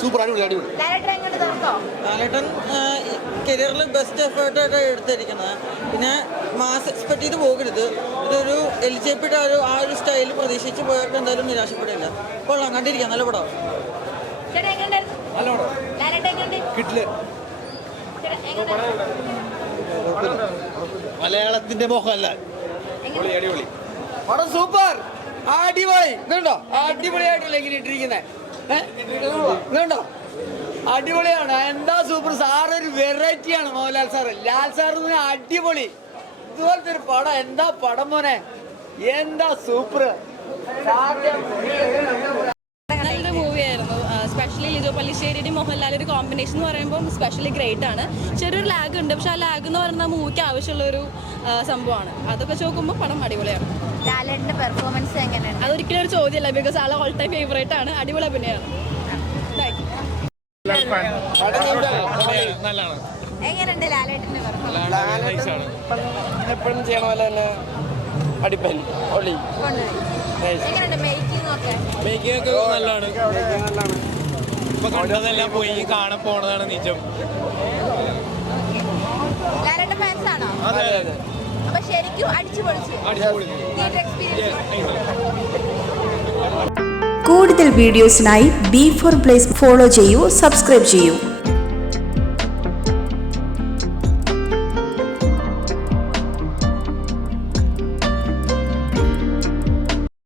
Super അടിപൊളി. ലാലേട്ടൻ കരിയറിൽ best എഫേർട്ടായിട്ട് എടുത്തിരിക്കുന്നത്. പിന്നെ മാസ് എക്സ്പെക്ട് ചെയ്ത് പോകരുത്. ഇതൊരു എലിജിബിലിറ്റി ആ ഒരു സ്റ്റൈൽ പ്രതീക്ഷിച്ച് പോയവർക്ക് എന്തായാലും നിരാശപ്പെടില്ല. അപ്പോൾ കണ്ടിരിക്കാം, നല്ല പടം. മലയാളത്തിന്റെ മോഹമല്ല, അടിപൊളി പടം, സൂപ്പർ, അടിപൊളി. ഇതുണ്ടോ അടിപൊളിയായിട്ടല്ലേ ഇങ്ങനെ ഇട്ടിരിക്കുന്നത്? ഇതുണ്ടോ അടിപൊളിയാണ്. എന്താ സൂപ്പർ സാറ്, ഒരു വെറൈറ്റിയാണ് മോഹൻലാൽ സാറ്. ലാൽ സാറ് അടിപൊളി. ഇതുപോലത്തെ ഒരു പടം, എന്താ പടം മോനെ, എന്താ സൂപ്പർ. നല്ലൊരു മൂവിയായിരുന്നു. സ്പെഷ്യലി ലിജോ പല്ലിശ്ശേരിയുടെയും മോഹൻലാൽ ഒരു കോമ്പിനേഷൻ എന്ന് പറയുമ്പോൾ സ്പെഷ്യലി ഗ്രേറ്റ് ആണ്. ചെറിയൊരു ലാഗ് ഉണ്ട്, പക്ഷെ ആ ലാഗ് എന്ന് പറയുന്നത് മൂവിക്ക് ആവശ്യമുള്ളൊരു സംഭവമാണ്. അതൊക്കെ നോക്കുമ്പോൾ പടം അടിപൊളിയാണ്. ലാലേട്ടന്റെ പെർഫോമൻസ് എങ്ങനെയാണ്? അതൊരിക്കലും ഒരു ചോദ്യമല്ല, ബിക്കോസ് ആളെ ഓൾ ടൈം ഫേവറേറ്റ് ആണ്. അടിപൊളി അഭിനയമാണ്. എങ്ങനെയുണ്ട് ലാലേട്ടന്റെ പെർഫോമൻസ്? എപ്പോഴും ചെയ്യണ പോലെ തന്നെ അടിപ്പൻ ഒളി. എങ്ങനെയുണ്ട് മേക്കിംഗ് ഒക്കെ? മേക്കിംഗ് ഒക്കെ നല്ലതാണ്. ഇപ്പൊ കണ്ടതെല്ലാം പോയി കാണാൻ പോണതാണ് നിജം. ലാലേട്ടൻ ഫാൻസ് ആണോ? അതെ അതെ. അപ്പൊ ശരിക്കും അടിച്ചു പൊളിച്ചു. കൂടുതൽ വീഡിയോസിനായി B4 Place ഫോളോ ചെയ്യൂ, സബ്സ്ക്രൈബ് ചെയ്യൂ.